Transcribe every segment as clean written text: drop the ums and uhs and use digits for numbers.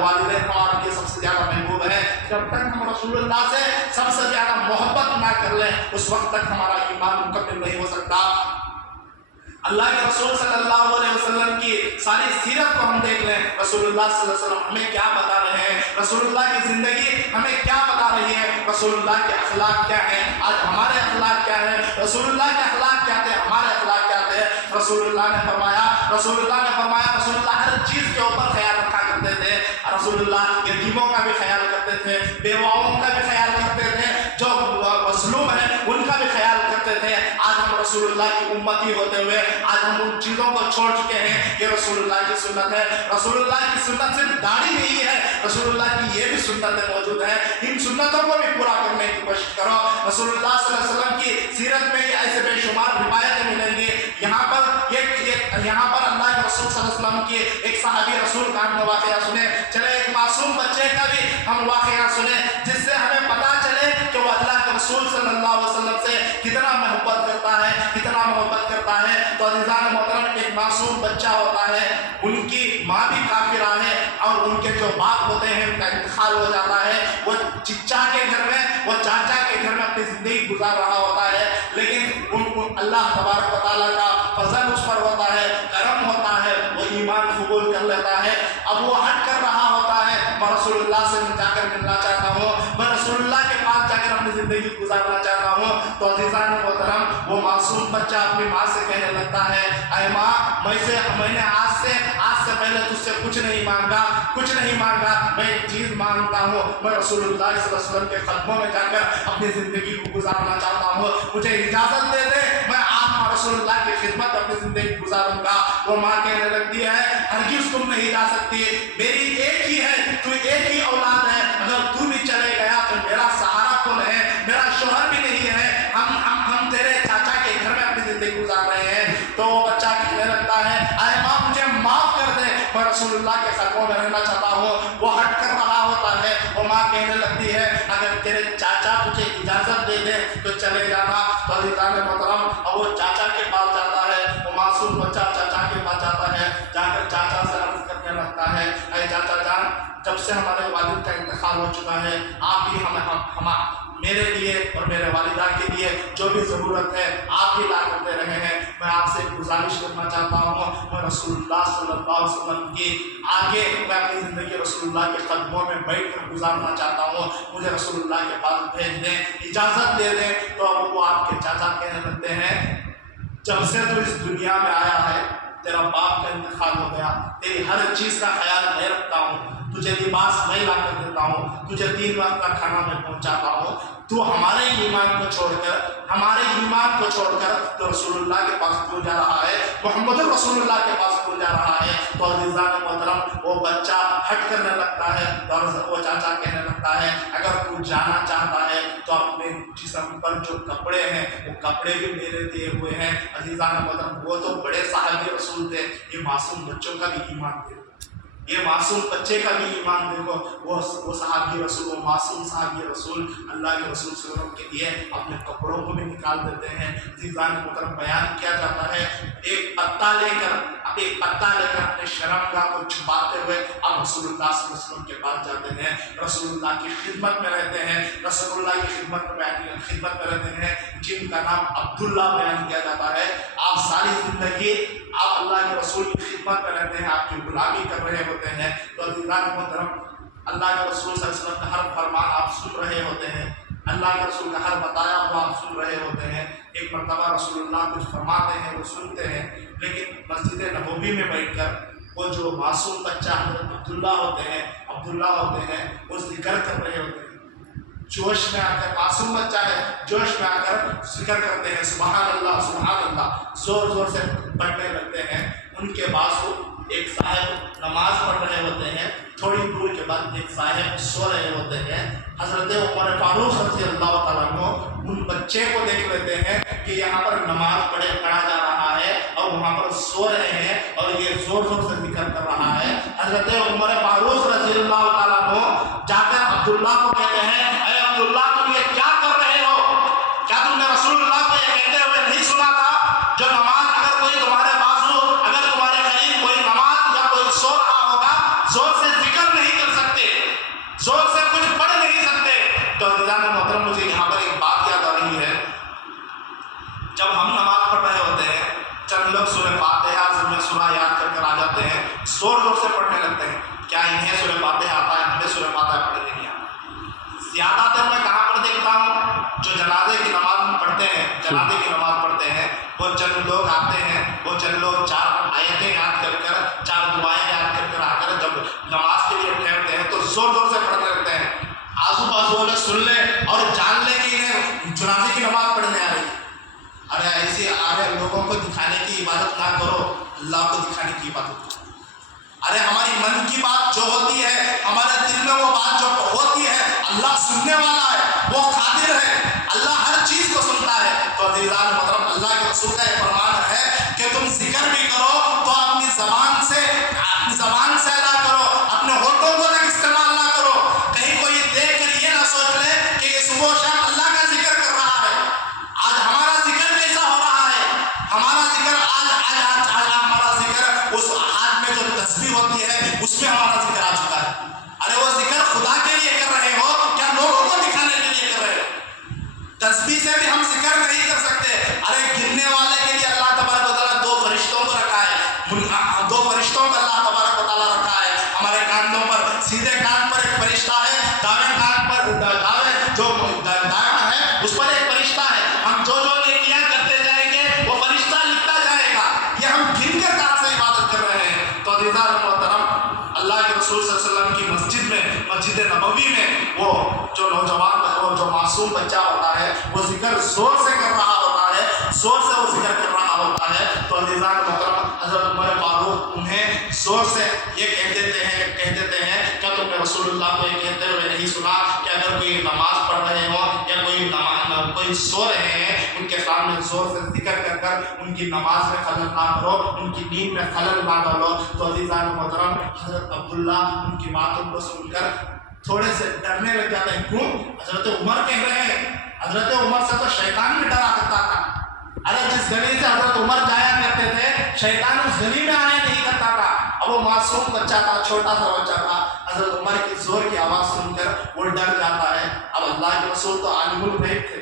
والدین ہمارے لیے سب سے زیادہ محبوب ہے. جب تک ہم رسول اللہ سے سب سے زیادہ محبت نہ کر لیں اس وقت تک ہمارا ایمان مکمل نہیں ہو سکتا. اللہ کے رسول صلی اللہ علیہ وسلم کی ساری سیرت کو ہم دیکھ لیں. رسول اللہ صلی اللہ علیہ وسلم ہمیں کیا بتا رہے ہیں, رسول اللہ کی زندگی ہمیں کیا بتا رہی ہے, رسول اللہ کے اخلاق کیا ہیں, آج ہمارے اخلاق کیا ہیں, رسول اللہ کے اخلاق کیا تھے, ہمارے اخلاق کیا تھے. رسول اللہ نے فرمایا رسول اللہ ہر چیز کے اوپر خیال رکھا کرتے تھے. رسول اللہ یتیموں کا بھی خیال کرتے تھے, بیواؤں کا بھی خیال کرتے تھے, جو مظلوم ہیں ان کا بھی خیال کرتے تھے. آج ہم رسول اللہ کی امتی ہوتے ہوئے آج ہم ان چیزوں کو چھوڑ چکے ہیں. یہ رسول اللہ کی سنت ہے. رسول اللہ کی سنت صرف داڑھی نہیں ہے, رسول اللہ کی یہ بھی سنتیں موجود ہیں. ان سنتوں کو بھی پورا کرنے کی کوشش کرو. رسول اللہ صلی اللہ علیہ وسلم کی سیرت میں ایسے بے شمار روایتیں ملیں گی. یہاں پر اللہ کے رسول صلی اللہ علیہ وسلم کی ایک صحابی رسول کا ہم واقعہ سنیں. چلے ایک معصوم بچے کا بھی ہم واقعہ سنیں جس سے ہمیں پتا چلے کہ وہ اللہ کے رسول صلی اللہ علیہ وسلم سے کتنا محبت کرتا ہے, کتنا محبت کرتا ہے. تو عزیزان محترم, ایک معصوم بچہ ہوتا ہے, ان کی ماں بھی کافرہ ہے اور ان کے جو باپ ہوتے ہیں ان کا انتقال ہو جاتا ہے. وہ چچا کے گھر میں, وہ چاچا کے گھر میں اپنی زندگی گزار رہا ہوتا ہے, لیکن اللہ تبارک و تعالیٰ کا فضل اس پر ہوتا ہے, کرم ہوتا ہے, وہ ایمان قبول کر لیتا ہے. اب وہ ہٹ کر رہا ہوتا ہے, میں رسول اللہ سے جا کر ملنا چاہتا ہوں, میں رسول اللہ کے پاس جا کر اپنی زندگی گزارنا چاہتا ہوں. تو عزیزان محترم, وہ معصوم بچہ اپنی ماں سے کہنے لگتا ہے, اے ماں, میں نے آج سے پہلے تجھ سے کچھ نہیں مانگا, میں ایک چیز مانگتا ہوں, میں رسول اللہ صلی اللہ علیہ وسلم کے قدموں میں جا کر اپنی زندگی کو گزارنا چاہتا ہوں, مجھے اجازت دے دے, میں آپ رسول اللہ کی خدمت اپنی زندگی گزاروں گا. وہ ماں کہنے لگتی ہے, ہرگز تم نہیں جا سکتی, میری ایک ہی ہے, تو ایک ہی اولاد ہے, اگر تو بھی چلے گیا تو میرا سہارا کون ہے, میرا شوہر بھی نہیں ہے, ہم تیرے چاچا کے گھر میں اپنی زندگی گزار رہے ہیں. تو وہ بچہ کہنے لگتا ہے, اے ماں مجھے معاف کر دے, میں رسول اللہ کے قدموں میں رہنا چاہتا ہوں. وہ ہٹ کر رہا ہوتا ہے. وہ ماں کہنے لگتی ہے, اگر تیرے چاچا تجھے اجازت دے دے تو چلے جانا. تو عزیزان محترم, اب وہ چاچا کے پاس جاتا ہے, وہ معصوم بچہ چاچا کے پاس جاتا ہے, جا کر چاچا سے عرض کرنے لگتا ہے, اے چاچا جان, جب سے ہمارے والد کا انتقال ہو چکا ہے, آپ ہی میرے لیے اور میرے والدہ کے لیے جو بھی ضرورت ہے آپ ہی لا کر دے رہے ہیں. میں آپ سے گزارش کرنا چاہتا ہوں, میں رسول اللہ صلی اللہ علیہ وسلم کی آگے میں اپنی زندگی رسول اللہ کے قدموں میں بیٹھ کر گزارنا چاہتا ہوں, مجھے رسول اللہ کے پاس بھیج دیں, اجازت دے دیں. تو اب وہ آپ کے چاچا کہنے لگتے ہیں, جب سے تو اس دنیا میں آیا ہے تیرا باپ کا انتقال ہو گیا, تیری ہر چیز کا خیال میں رکھتا ہوں, تجھے لباس میں لا کر دیتا ہوں, تجھے 3 وقت کا کھانا میں پہنچاتا ہوں, تو ہمارے ایمان کو چھوڑ کر تو رسول اللہ کے پاس کیوں جا رہا ہے, محمد رسول اللہ کے پاس کیوں جا رہا ہے. تو عزیزان محترم, وہ بچہ ہٹ کرنے لگتا ہے اور وہ چاچا کہنے لگتا ہے, اگر تو جانا چاہتا ہے تو اپنے جسم پر جو کپڑے ہیں وہ کپڑے بھی میرے دیے ہوئے ہیں. عزیزان محترم, وہ تو بڑے صحابی رسول تھے, یہ معصوم بچوں کا بھی ایمان تھے, یہ معصوم بچے کا بھی ایمان دیکھو. وہ صحابی رسول, وہ معصوم صحابی رسول اللہ کے رسول صلی اللہ علیہ وسلم کے لیے اپنے کپڑوں کو بھی نکال دیتے ہیں. عزیزان محترم, بیان کیا جاتا ہے, ایک پتا لے کر اپنے شرمگاہ کو چھپاتے ہوئے آپ رسول اللہ صلی اللہ علیہ وسلم کے پاس جاتے ہیں, رسول اللہ کی خدمت میں رہتے ہیں, رسول اللہ کی خدمت میں رہتے ہیں, جن کا نام عبداللہ بیان کیا جاتا ہے. آپ ساری زندگی آپ اللہ کے رسول کی خدمت میں رہتے ہیں, آپ کی غلامی کر رہے ہوتے ہیں. تو عزیزان محترم, اللہ کے رسول صلی اللہ علیہ وسلم کا ہر فرمان آپ سن رہے ہوتے ہیں, اللہ کے رسول کا ہر بتایا ہوا آپ سن رہے ہوتے ہیں. ایک مرتبہ رسول اللہ کچھ فرماتے ہیں, وہ سنتے ہیں, لیکن مسجد نبوی میں بیٹھ کر وہ جو معصوم بچہ حضرت عبداللہ ہوتے ہیں وہ ذکر کر رہے ہوتے ہیں. جوش میں آ کر, معصوم بچہ ہے, جوش میں آ کر ذکر کرتے ہیں, سبحان اللہ, زور سے پڑھنے لگتے ہیں. ان کے بازو ایک صاحب نماز پڑھ رہے ہوتے ہیں, تھوڑی دور کے بعد ایک صاحب سو رہے ہوتے ہیں. حضرت عمر فاروق رضی اللہ تعالیٰ عنہ ان بچے کو دیکھ لیتے ہیں کہ یہاں پر نماز پڑھا جا رہا ہے اور وہاں پر سو رہے ہیں اور یہ زور سے ذکر کر رہا ہے. حضرت عمر فاروق رضی اللہ تعالیٰ عنہ جا کر عبداللہ کو کہتے ہیں, اے عبداللہ, تم یہ کیا کر رہے ہو, کیا تم نے رسول اللہ کو یہ کہتے ہوئے نہیں سنا تھا, جو نماز اگر کوئی تمہارے بازو, اگر تمہارے قریب کوئی نماز یا کوئی سو رہا ہوگا, زور سے ذکر نہیں کر زور زور سے پڑھنے لگتے ہیں. کیا انہیں سورہ فاتحہ آتا ہے؟ ہمیں سورہ فاتحہ پڑھنے نہیں آتا. زیادہ تر میں کہاں پر دیکھتا ہوں جو جنازے کی نماز پڑھتے ہیں، جنازے کی نماز پڑھتے ہیں، وہ چند لوگ آتے ہیں، وہ چند لوگ 4 آیتیں یاد کر کر، 4 دعائیں یاد کر کر آ کر جب نماز کے لیے ٹھہرتے ہیں تو زور زور سے پڑھنے لگتے ہیں. آزو بازو والے سن لے اور جان لے کہ انہیں جنازے کی نماز پڑھنے آ رہی ہے. ارے ایسی ارے لوگوں کو دکھانے کی عبادت نہ کرو، اللہ کو دکھانے کی عبادت کرو. ارے ہماری من کی بات جو ہوتی ہے، ہمارے دل میں وہ بات جو ہوتی ہے، اللہ سننے والا ہے، وہ قادر ہے، اللہ ہر چیز کو سنتا ہے. تو عزیزان محترم، اللہ کے رسول کا یہ فرمان ہے کہ تم ذکر بھی کرو تو اپنی زبان سے ادا کرو، اپنے ہونٹوں کو تک استعمال نہ کرو. کہیں کوئی دیکھ کر یہ نہ سوچ لے کہ یہ صبح و شام اللہ کا ذکر کر رہا ہے. آج ہمارا ذکر کیسا ہو رہا ہے؟ ہمارا ذکر آج ہمارا ذکر اس ہاتھ میں جو تسبیح ہوتی ہے اس میں ہمارا ذکر آ چکا ہے. ارے وہ ذکر خدا کے لیے کر رہے ہو یا لوگوں کو دکھانے کے لیے کر رہے ہو؟ تسبیح سے بھی ہم ذکر نہیں کر سکتے. ارے گننے والے کے لیے اللہ تبارک و تعالیٰ 2 فرشتوں کو رکھا ہے، 2 فرشتوں کو اللہ تبارک و تعالیٰ رکھا ہے. ہمارے کانوں پر، سیدھے کان پر ایک فرشتہ ہے، دائیں کان پر جو دائیں ہے اس پر ایک فرشتہ ہے. ہم جو نیکیاں کرتے جائیں گے وہ فرشتہ لکھتا جائے گا. یہ ہم گن کر کہاں سے عبادت کر رہے ہیں؟ تو عزیزان محترم، اللہ کے رسول صلی اللہ علیہ وسلم کی مسجد میں، مسجد نبوی میں، وہ جو نوجوان، وہ جو معصوم بچہ ہوتا ہے وہ ذکر زور سے کر رہا ہوتا ہے، زور سے وہ ذکر کر رہا ہوتا ہے. تو عزیزان محترم، حضرت عمر فاروق انہیں زور سے یہ کہہ دیتے ہیں کیا تم نے رسول اللہ کو یہ کہتے ہوئے نہیں سنا کہ اگر کوئی نماز پڑھ رہے ہو یا کوئی سو رہے ہیں، ان کے سامنے زور سے ذکر کر کر ان کی نماز میں خلل نہ کرو، ان کی نیند میں خلل نہ ڈالو. تو عزیزان محترم، حضرت عبداللہ ان کی باتوں کو سن کر تھوڑے سے ڈرنے لگ جاتے ہیں. کیوں؟ حضرت عمر کہہ رہے ہیں. حضرت عمر سے تو شیطان بھی ڈرا کرتا تھا. ارے جس گلی سے حضرت عمر جایا کرتے تھے، شیطان اس گلی میں آیا نہیں کرتا تھا. اب وہ معصوم بچہ تھا، چھوٹا سا بچہ تھا. حضرت عمر کی زور کی آواز سن کر وہ ڈر جاتا ہے. اب اللہ کے رسول تو عالم الغیب تھے،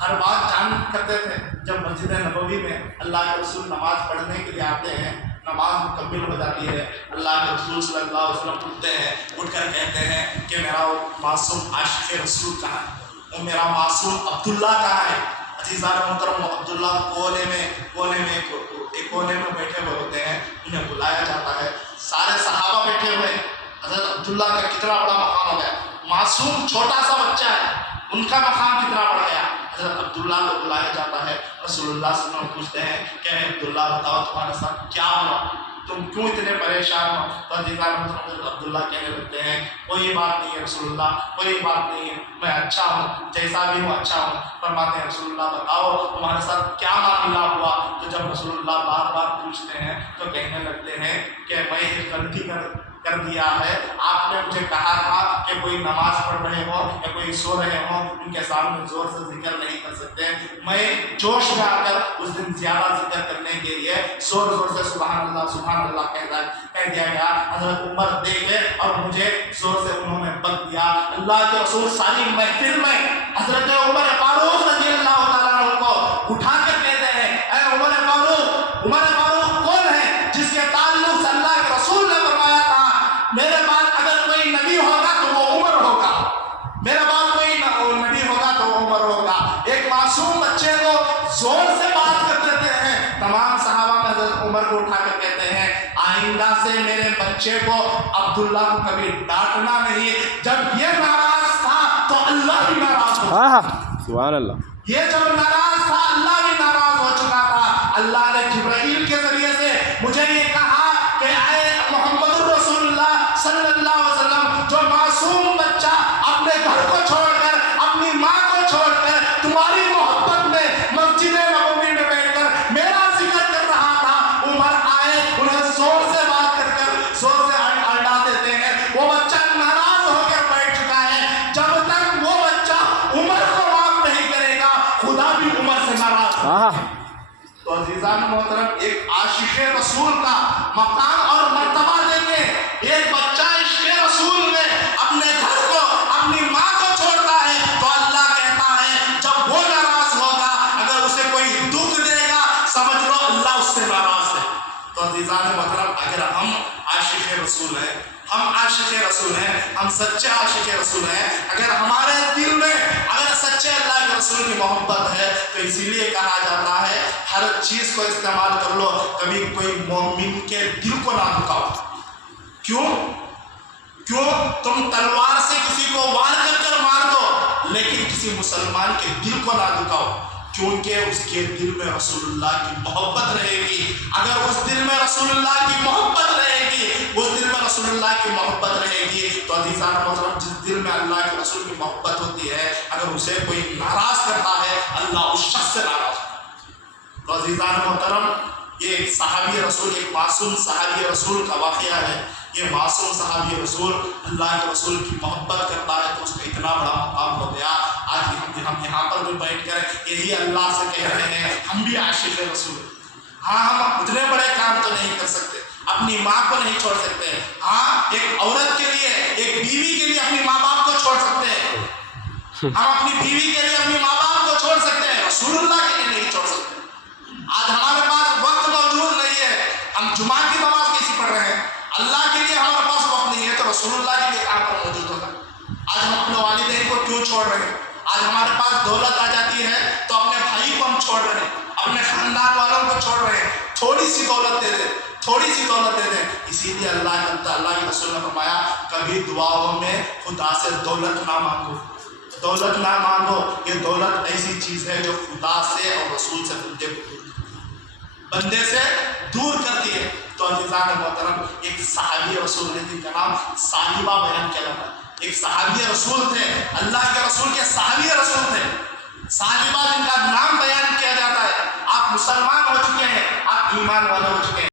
ہر بات جان کرتے تھے. جب مسجد نبوی میں اللہ کے رسول نماز پڑھنے کے لیے آتے ہیں، نماز مکمل ہو جاتی ہے، اللہ کے رسول صلی اللہ علیہ وسلم اٹھتے ہیں، اٹھ کر کہتے ہیں کہ میرا وہ معصوم عاشق رسول کہاں ہے، وہ میرا معصوم عبداللہ کہاں ہے. عزیزان محترم، عبداللہ کونے میں بیٹھے ہوئے ہوتے ہیں. انہیں بلایا جاتا ہے، سارے صحابہ بیٹھے ہوئے. حضرت عبداللہ کا کتنا بڑا مقام ہو گیا، معصوم چھوٹا سا بچہ ہے، ان کا مقام کتنا بڑھ گیا. حضرت عبداللہ کو بلایا جاتا ہے. رسول اللہ صلی اللہ علیہ وسلم پوچھتے ہیں کہ عبداللہ بتاؤ تمہارے ساتھ کیا ہوا، تم کیوں اتنے پریشان ہو؟ تو حضرت عبداللہ کہنے لگتے ہیں کوئی بات نہیں ہے رسول اللہ، کوئی بات نہیں ہے، میں اچھا ہوں، جیسا بھی ہوں اچھا ہوں. فرماتے ہیں رسول اللہ بتاؤ تمہارے ساتھ کیا معاملہ ہوا. تو جب رسول اللہ بار بار پوچھتے ہیں تو کہنے لگتے ہیں کہ میں ایک غلطی کر دیا ہے. آپ نے مجھے کہا تھا کہ کوئی نماز پڑھ رہے ہو یا کوئی سو رہے ہو ان کے سامنے زور سے ذکر نہیں کر سکتے. میں جوش میں آ کر اس دن زیادہ ذکر کرنے کے لیے زور سے سبحان اللہ کہہ دیا گیا. حضرت عمر دیکھے اور مجھے زور سے انہوں نے بک دیا. اللہ کے رسول ساری محفل میں حضرت عمر فاروق رضی اللہ تعالیٰ عنہ کو اٹھا کر کہتے ہیں اے عمر فاروق کون ہے جس کے تعلق سے اللہ کے رسول نے فرمایا تھا میرے بعد اگر کوئی نبی ہوگا تو وہ عمر ہوگا، میرے بعد کوئی نبی ہوگا تو وہ عمر ہوگا. ایک معصوم بچے کو زور سے بات کر دیتے ہیں. تمام صحابہ میں حضرت عمر کو اٹھا کر کہتے ہیں آئندہ سے میرے بچے کو عبداللہ کو کبھی ڈانٹنا نہیں. جب یہ ناراض تھا تو اللہ بھی ناراض ہو چکا تھا. سبحان اللہ. یہ جب ناراض تھا اللہ بھی ناراض ہو چکا تھا. اللہ نے جبرائیل کے ذریعے سے مجھے یہ کہا کہ اے محمد الرسول اللہ صلی اللہ علیہ وسلم، جو معصوم بچہ اپنے گھر کو چھوڑ کر، اپنی ماں کو چھوڑ کر تمہاری محبت میں مسجد نبوی میں بیٹھ کر میرا ذکر کر رہا تھا، عمر آئے انہیں زور سے بات کر زور سے اڑا دیتے ہیں. وہ بچہ ناراض ہو کر بیٹھ چکا ہے. جب تک وہ بچہ عمر کو معاف نہیں کرے گا خدا بھی عمر سے ناراض ہے. تو عزیزان محترم، ایک عاشق رسول کا مقام اور مرتبہ دیکھیں. ایک بچہ عشق رسول میں اپنے گھر کو، اپنی ماں کو چھوڑتا ہے تو اللہ کہتا ہے جب وہ ناراض ہوگا، اگر اسے کوئی دکھ دے گا سمجھ لو اللہ اس سے ناراض ہے. تو عزیزان محترم، اگر ہم عاشق رسول ہیں، ہم عاشق رسول ہیں، ہم سچے عاشق رسول ہیں. اگر ہمارے دل میں اگر سچے اللہ کے رسول کی محبت ہے تو اسی لیے کہا جاتا ہے ہر چیز کو استعمال کر لو، کبھی کوئی مومن کے دل کو نہ دکھاؤ. کیوں تم تلوار سے کسی کو وار کر مار دو لیکن کسی مسلمان کے دل کو نہ دکھاؤ، کیونکہ اس کے دل میں رسول اللہ کی محبت رہے گی. اگر اس دل میں رسول اللہ کی محبت رہے گی، اس دل میں رسول اللہ کی محبت رہے گی تو عزیزان محترم، جس دل میں اللہ کے رسول کی محبت ہوتی ہے اگر اسے کوئی ناراض کرتا ہے اللہ اس شخص سے ناراض ہوتا ہے. تو عزیزان محترم، یہ ایک صحابی رسول، ایک معصوم صحابی رسول کا واقعہ ہے. یہ معصوم صحابی رسول اللہ کے رسول کی محبت کرتا ہے تو اس کا اتنا بڑا مقام ہو گیا. آج ہم یہاں پر بھی بیٹھ کر یہی اللہ سے کہہ رہے ہیں ہم بھی عاشق رسول ہیں. ہاں ہم اتنے بڑے کام تو نہیں کر سکتے، اپنی ماں کو نہیں چھوڑ سکتے. ہاں ایک عورت کے لیے، ایک بیوی کے لیے اپنی ماں باپ کو چھوڑ سکتے ہیں. ہم اپنی بیوی کے لیے اپنی ماں باپ کو چھوڑ سکتے ہیں، رسول اللہ کے لیے نہیں چھوڑ سکتے. آج ہمارے پاس وقت موجود نہیں ہے، ہم جمعہ کی نماز کیسی پڑھ رہے ہیں؟ اللہ کے لیے ہمارے پاس وقت نہیں ہے تو رسول اللہ کے لیے کہاں پر موجود ہوگا؟ آج ہم اپنے والدین کو کیوں چھوڑ رہے ہیں؟ آج ہمارے پاس دولت آ جاتی ہے تو اپنے بھائی کو ہم چھوڑ رہے ہیں، اپنے خاندان والوں کو چھوڑ رہے ہیں. تھوڑی سی دولت دے دیں. اسی لیے اللہ کے رسول نے فرمایا کبھی دعاؤں میں خدا سے دولت نہ مانگو. یہ دولت ایسی چیز ہے جو خدا سے اور رسول سے بندے سے دور کرتی ہے. تو عزیزان محترم، ایک صحابی رسول ہے جن کا نام صالبہ بیان کیا جاتا ہے. ایک صحابی رسول تھے، اللہ کے رسول کے صحابی رسول تھے، صالبہ جن کا نام بیان کیا جاتا ہے. آپ مسلمان ہو چکے ہیں، آپ ایمان والے ہو چکے ہیں.